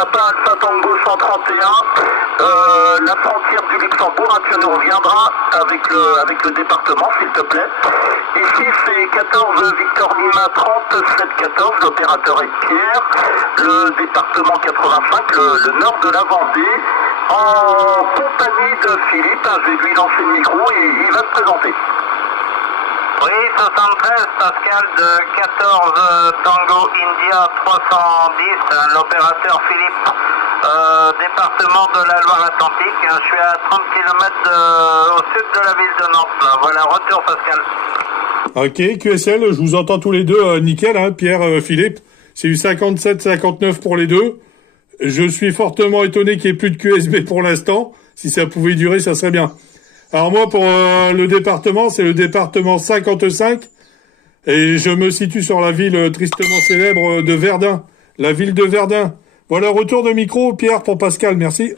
Papa Alpha Tango 131, la frontière du Luxembourg, tu nous reviendras avec le département, s'il te plaît. Ici, c'est 14 Victor Lima 30 714, l'opérateur est Pierre, le département 85, le nord de la Vendée, en compagnie de Philippe. Je vais lui lancer le micro et il va se présenter. Oui, 73, Pascal de 14 Tango India 310, l'opérateur Philippe, département de la Loire-Atlantique. Je suis à 30 km au sud de la ville de Nantes. Là. Voilà, retour Pascal. Ok, QSL, je vous entends tous les deux, nickel, hein, Pierre, Philippe. C'est eu 57-59 pour les deux. Je suis fortement étonné qu'il n'y ait plus de QSB pour l'instant. Si ça pouvait durer, ça serait bien. Alors moi, pour le département, c'est le département 55. Et je me situe sur la ville tristement célèbre de Verdun. La ville de Verdun. Voilà, retour de micro, Pierre, pour Pascal, merci.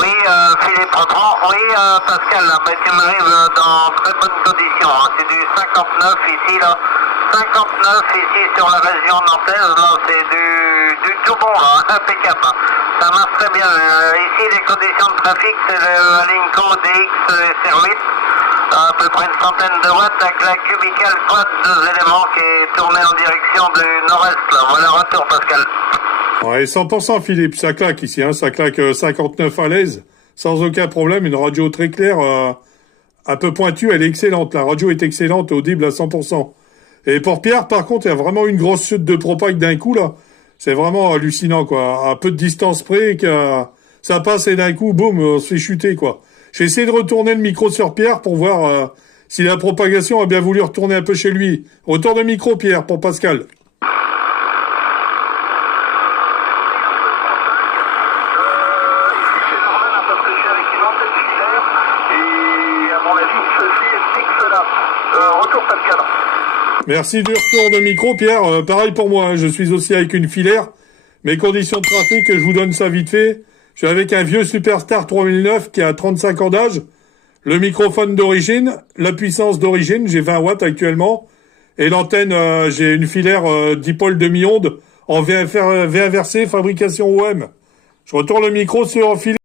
Oui, Philippe reprend. Oui, Pascal, mais tu m'arrives dans très bonnes conditions. Hein. C'est du 59 ici, là. 59 ici sur la région nantaise, là, c'est du tout bon, là, impeccable. Ça marche très bien. Ici, les conditions de trafic, c'est le Alinco DX SR8, à peu près une centaine de watts, avec la cubicale quad 2 éléments qui est tournée en direction du nord-est, là. Voilà, retour, Pascal. Ouais, 100% Philippe, ça claque ici, hein, ça claque 59 à l'aise, sans aucun problème, une radio très claire, un peu pointue, elle est excellente, la radio est excellente, audible à 100%. Et pour Pierre, par contre, il y a vraiment une grosse chute de propag d'un coup, là, c'est vraiment hallucinant, quoi, à peu de distance près, que ça passe et d'un coup, boum, on se fait chuter, quoi. J'ai essayé de retourner le micro sur Pierre pour voir si la propagation a bien voulu retourner un peu chez lui. Retour de micro, Pierre, pour Pascal. Merci du retour de micro, Pierre. Pareil pour moi, hein, je suis aussi avec une filaire. Mes conditions de trafic, je vous donne ça vite fait. Je suis avec un vieux Superstar 3009 qui a 35 ans d'âge. Le microphone d'origine, la puissance d'origine, j'ai 20 watts actuellement. Et l'antenne, j'ai une filaire dipôle demi-onde en V inversé, fabrication OM. Je retourne le micro sur filaire.